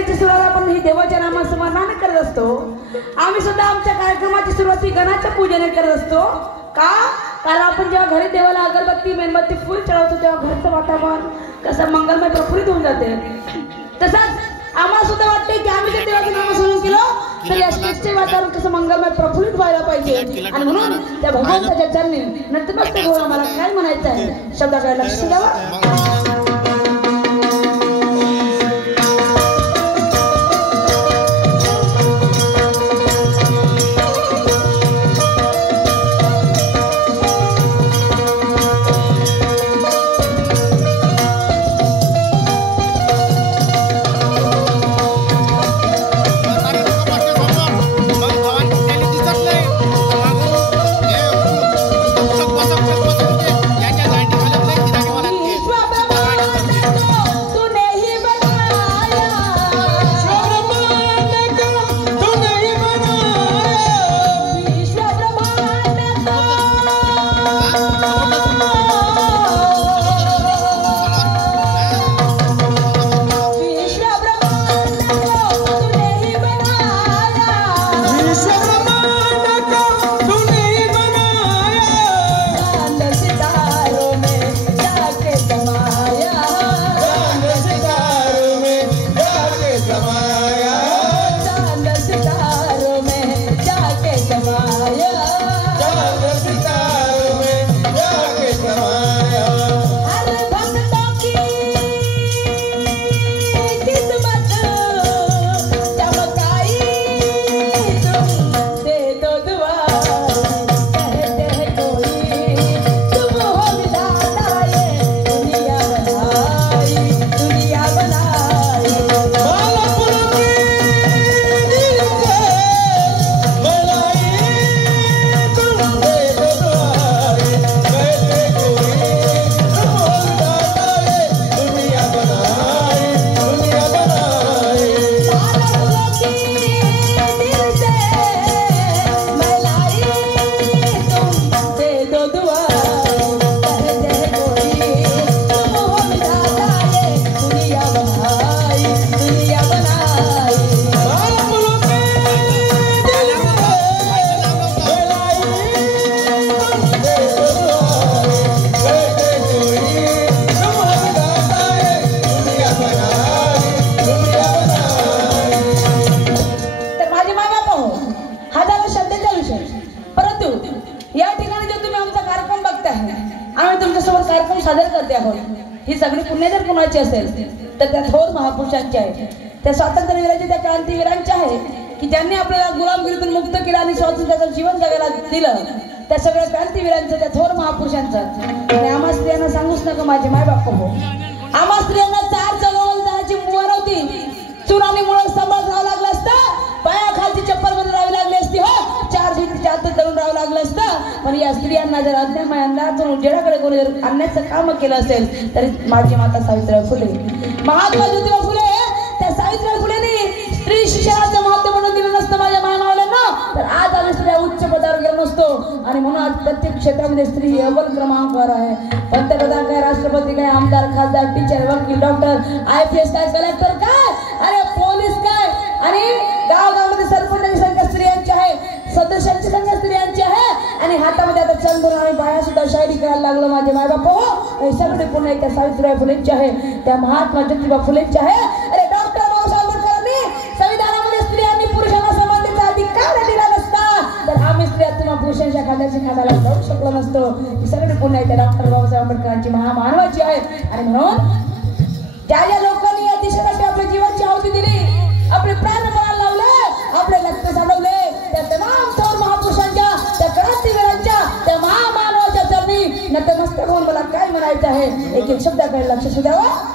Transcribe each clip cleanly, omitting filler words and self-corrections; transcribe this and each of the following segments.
सकाळीची सुरुवात आपण ही देवाच्या नामस्मरणाने करत असतो. आम्ही सुद्धा आमच्या कार्यक्रमाची सुरुवात ही गणाच्या पूजेने करत असतो. का? कारण आपण जेव्हा घरी देवाला अगरबत्ती मेणबत्ती फुल चढवतो तेव्हा घरचं वातावरण कसं मंगलमय प्रफुल्लित होऊन जाते. तसंच आम्हाला सुद्धा वाटते की आम्ही जर देवाचं नामस्मरण केलं तर या स्टेजचे वातावरण कसं मंगलमय प्रफुल्लित व्हायला पाहिजे. आणि म्हणून त्या भगवंताच्या चरणी नतमस्तक होऊन आम्हाला काय म्हणायचं आहे शब्दाकडे लक्ष द्यावं. ही सगळी पुण्य जर कुणाची असेल तर त्या थोर महापुरुषांची आहे, त्या स्वातंत्र्यवीरांची, त्या क्रांतीवीरांची आहे की ज्यांनी आपल्याला गुलामगिरीतून मुक्त केलं आणि स्वातंत्र्याचं जीवन जगायला दिलं. त्या सगळ्या क्रांतीवीरांचं, त्या थोर महापुरुषांचं. आणि आम्हा स्त्रियांना सांगूच नका माझे माय बाप हो, आम्हा स्त्रियांना 4 जगावर जायची मुवर होती. चुरानी मुळे सांभाळ राहावं लागलं असतं, पायाखालची चप्पल मध्ये राहावी लागली असती हो, 4 भिंतीच्या आत धरून राहावं लागलं असतं. पण या स्त्रियांना जर अज्ञानमय अंधारातून उजेडाकडे कोणी जर आणण्याचं काम केलं असेल तरी माझी माता सावित्रीबाई फुले, महात्मा ज्योतिबा फुले, त्या सावित्रीबाई फुलेंनी स्त्री शिक्षणाचं महत्त्व म्हणून दिलं नसतं माझ्या मायमावल्यांना तर आज आम्ही स्त्रिया उच्च पदावर गेलो नसतो. आणि म्हणून आज प्रत्येक क्षेत्रामध्ये स्त्री अव्वल क्रमांकावर आहे. पंतप्रधान काय, राष्ट्रपती काय, आमदार, खासदार, टीचर, वकील, डॉक्टर, IPS काय, कलेक्टर काय, अरे पोलीस काय, आणि गावागावामध्ये सरपंचाची संख्या स्त्रियांची आहे, सदस्यांची संख्या स्त्रियांची आहे. आणि हातामध्ये आता चंदूर आणि बाया सुद्धा शायरी करायला लागलं माझे माय बाप हो. हे सगळे पुन्हा त्या सावित्रीबाई फुलेंची आहे, त्या महात्मा ज्योतिबा फुलेंची आहे. अरे डॉक्टर बाबासाहेब आंबेडकरांनी संविधानामध्ये स्त्रियांनी पुरुषांना संबंधित अधिकार दिला नसता तर आम्ही स्त्रिया तुम्हा पुरुषांच्या खांद्याच्या खांद्याला जाऊ शकलो नसतो. ही सगळी पुन्हा त्या डॉक्टर बाबासाहेब आंबेडकरांची महामानवाची आहे. आणि म्हणून ज्या ज्या लोकांनी या देशासाठी आपल्या जीवाची आहुती दिली, आपले प्राण पणाला लावले, आपले रक्त सांडवले, त्या तमाम थोर महापुरुषांच्या, त्या क्रांतीवीरांच्या, त्या महामानवाच्या चरणी नतमस्तक होऊन मला काय म्हणायचं आहे एक एक शब्दाकडे लक्ष द्यावं.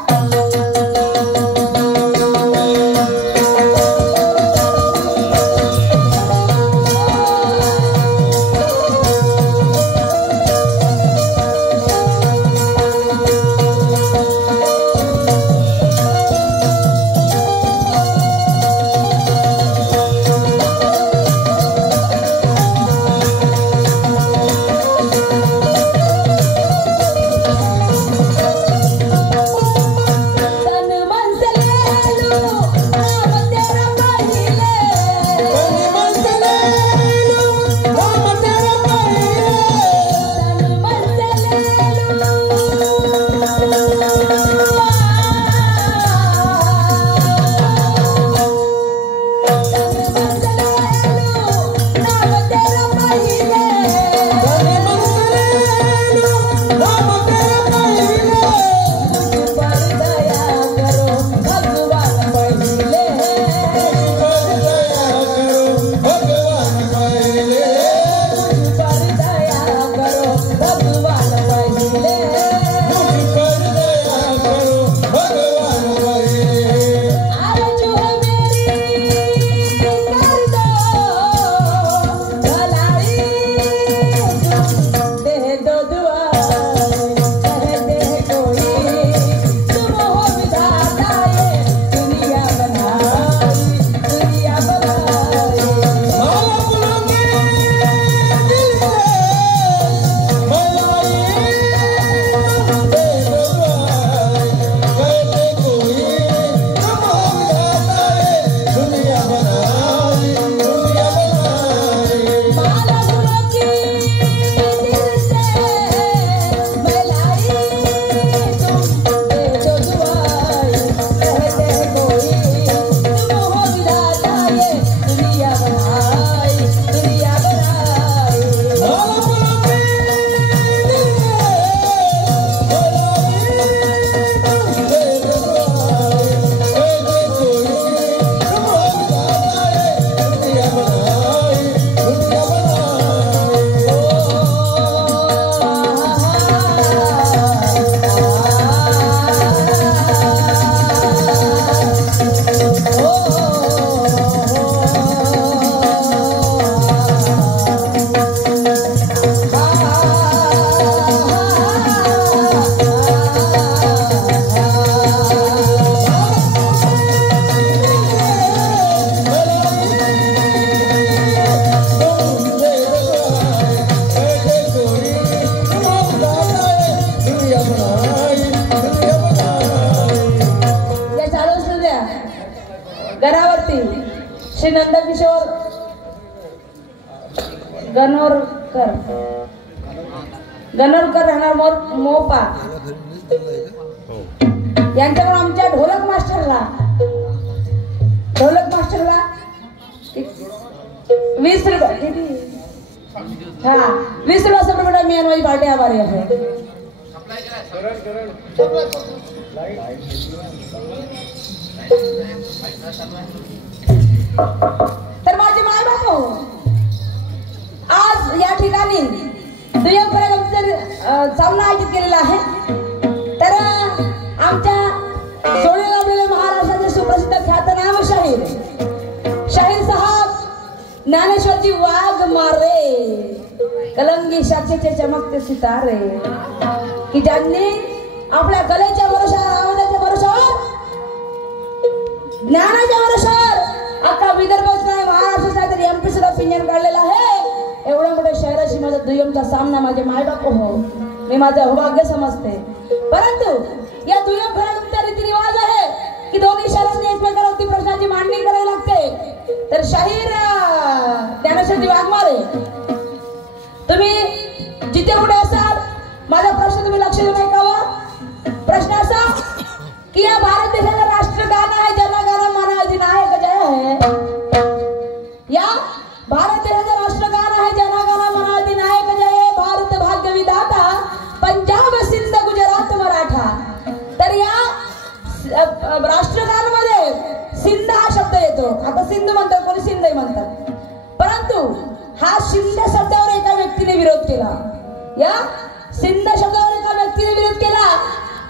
गणावरती श्री नंदकिशोर गणोरकर राहणार मोपा यांच्याकडून आमच्या ढोलक मास्टरला 20 रुपये हा 20 रुपये सपोर्ट मी आणि माझी पार्टी आभारी आहे. तर माझे माय बापू आज या ठिकाणी दुय्यम सामना आयोजित केलेला आहे. तर आमच्या जोडे लाभलेले महाराष्ट्राचे सुप्रसिद्ध ख्यातनाम शाहीर साहब ज्ञानेश्वरजी वाघ मारे कलंगी शाखेचे चमकते सितारे की ज्यांनी आपल्या कलेच्या भरोशावर आवाजाच्या भरोशावर ज्ञानाच्या भरोशावर अख्खा विदर्भच नाही महाराष्ट्राचा तरी एमपी सुद्धा पिंजन काढलेला आहे. एवढ्या मोठ्या शहराशी माझा दुय्यमचा सामना माझे मायबाप हो मी माझं अभाग्य समजते. परंतु या दुय्यम खेळाचा रीतिरिवाज आहे की दोन्ही शहरांनी एकमेकांवरती प्रश्नाची मांडणी करावी लागते. तर शाहीर ज्ञानेश्वरजी वाघमारे तुम्ही जिथे कुठे असाल माझा प्रश्न तुम्ही लक्ष देऊन ऐकावा. प्रश्न असा की या भारत देशाचं राष्ट्रगान आहे जनगण मन अधिनायक जय है. या भारत देशाचं राष्ट्रगान आहे जनगण मन अधिनायक जय भारत भाग्य विधाता पंजाब सिंध गुजरात मराठा. तर या राष्ट्रगान मध्ये सिंध हा शब्द येतो. आता सिंध म्हणतात कोणी सिंधही म्हणतात. परंतु हा सिंध शब्दावर एका व्यक्तीने विरोध केला. या सिंध शब्दावर एका व्यक्तीने विरोध केला.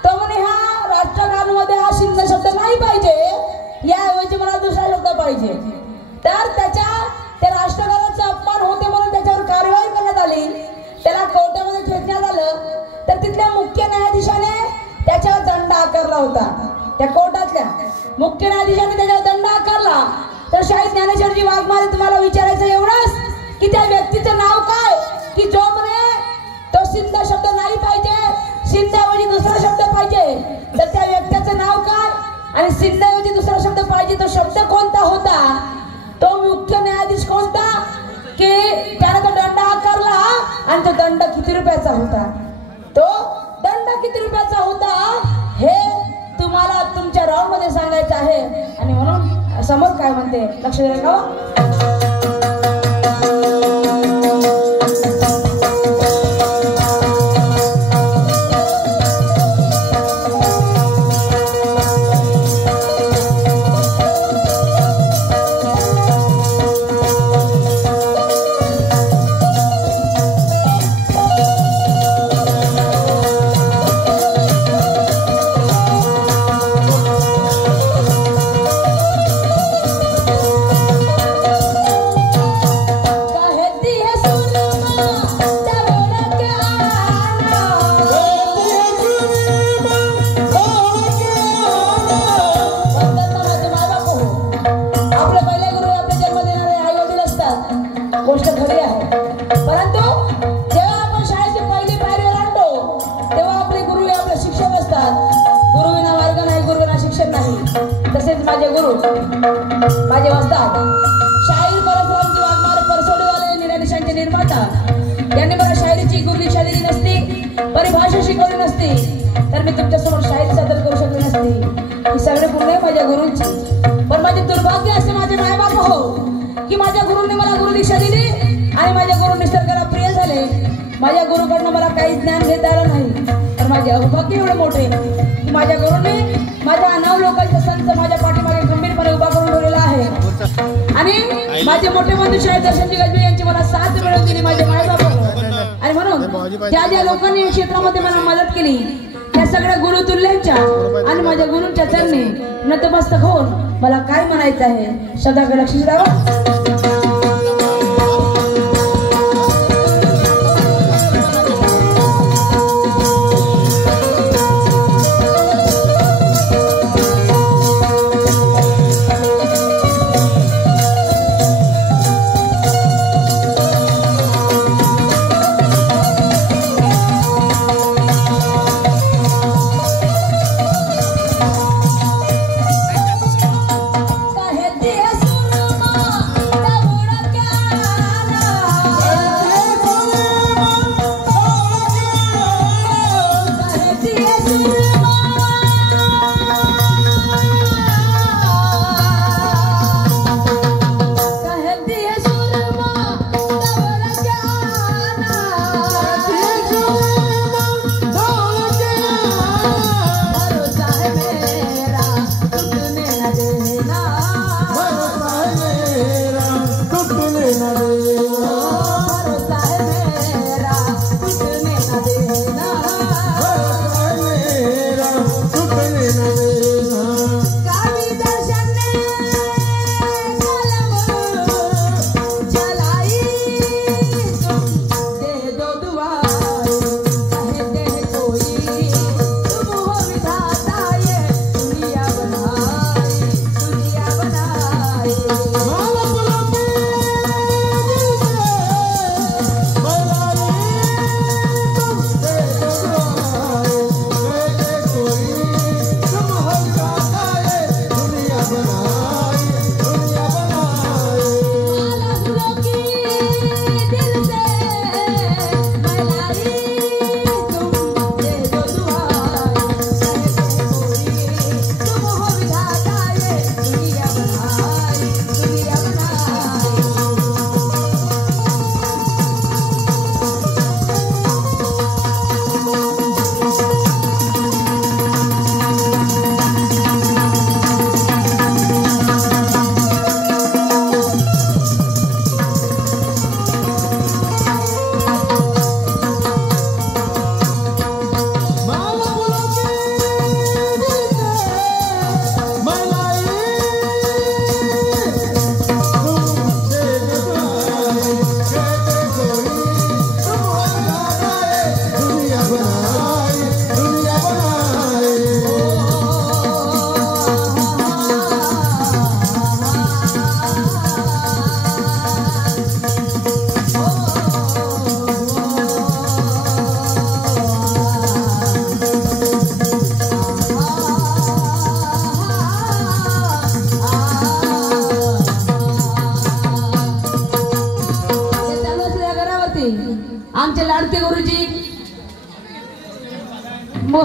तो म्हणे हा राष्ट्रगानमध्ये हा सिंध शब्द नाही पाहिजे याऐवजी मला दुसरा शब्द पाहिजे. तर त्या राष्ट्रगानाचा अपमान होते म्हणून त्याच्यावर कारवाई करण्यात आली. त्याला कोर्टामध्ये खेचण्यात आलं. तर तिथल्या मुख्य न्यायाधीशाने त्याच्यावर दंड आकारला होता. त्या कोर्टातल्या मुख्य न्यायाधीशाने त्याच्यावर दंड आकारला. तर शाहीर ज्ञानेश्वरजी वाघमारे तुम्हाला विचारायचं एवढंच की त्या व्यक्तीचं नाव काय की जो म्हणे तो सिंध शब्द नाही पाहिजे सिंधऐवजी दुसरा शब्द पाहिजे. तर त्या व्यक्तीचं नाव काय आणि सिंधऐवजी दुसरा शब्द पाहिजे तो शब्द कोणता होता. तो मुख्य न्यायाधीश कोणता की त्याने तो दंड आकारला आणि तो दंड किती रुपयाचा होता. तो दंड किती रुपयाचा होता हे तुम्हाला तुमच्या राऊंड मध्ये सांगायचं आहे. आणि म्हणून समोर काय म्हणते लक्ष द्या का. गोष्ट खरी आहे. परंतु जेव्हा आपण शाळेची पहिली पायरीवर आणतो तेव्हा आपले गुरु हे आपले शिक्षक असतात. गुरु विना मार्ग नाही गुरु विना शिक्षण नाही. तसेच माझे गुरु माझे वस्ताद शाहीर परशुरामजी वाघमारे परसोडीवाले निरानिशांचे निर्माता यांनी मला शायरीची गुरुदीक्षा दिली नसती परिभाषा शिकवली नसती तर मी तुमच्यासमोर शायरी सादर करू शकली नसती. ही सगळे पुण्य माझ्या गुरूंची. पण माझे दुर्भाग्य असे माझे मायबाप हो की माझ्या गुरूंनी मला गुरुदीक्षा दिली आणि माझ्या गुरु निसर्गाला प्रिय झाले. माझ्या गुरुकडनं मला काही ज्ञान घेता आलं नाही. तर माझे अभाग्य एवढे मोठे की माझ्या गुरूंनी माझ्या अनाव लोकांचा संत माझ्या पाठीमागे गंभीरपणे उभा करून ठेवलेला आहे. आणि माझे मोठे बंधू शाहीर दर्शनजी गजबी यांची मला साथ मिळवून दिली माझे मायबाप. आणि म्हणून ज्या ज्या लोकांनी या क्षेत्रामध्ये मला मदत केली त्या सगळ्या गुरुतुल्यांच्या आणि माझ्या गुरूंच्या चरणी नतमस्तक होऊन मला काय म्हणायचं आहे शब्दाकडे लक्ष द्यावं. देना, भरोसा है मेरा टूटने न देना, भरोसा है मेरा टूटने न देना, भरोसा है मेरा टूटने न देना। काली दर्शन ने कलम जलाई, तुम दे दो दुआएं कहते हैं कोई, तुम हो विधाता ये दुनिया बनाई, दुनिया बनाई। माला गुलाबी दिल से मलाई, तुम दे दो दुआएं कहते कोई, तुम हो विधाता ये दुनिया बनाई, दुनिया बनाई। माला फूलों की दिल से मलाई, तुम दे दो दुआएं कहते कोई, तुम हो विधाता ये दुनिया बनाई, दुनिया बनाई। माला गुलाबी दिल से मलाई, तुम दे दो दुआएं कहते कोई, तुम हो विधाता ये दुनिया बनाई, दुनिया बनाई। आमचे लाडके गुरुजी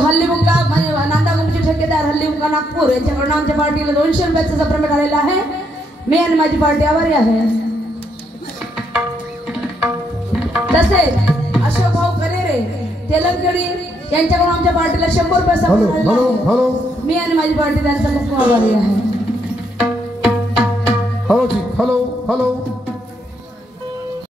हल्ली मुक्का म्हणजे नांदा गुरुजी ठेकेदार हल्ली मुक्का नागपूर यांच्याकडून आमच्या पार्टीला 200 रुपयाचा पेमेंट आलेला आहे. मी आणि माझी पार्टी आभारी आहे. तसेच अशोक भाऊ करेरे तेलंगणी यांच्याकडून आमच्या पार्टीला 100 रुपयाचा हॅलो पेमेंट आलेला हॅलो आहे. हॅलो मी आणि माझी पार्टी त्यांचा खूप आभारी आहे. हॅलो जी हॅलो हॅलो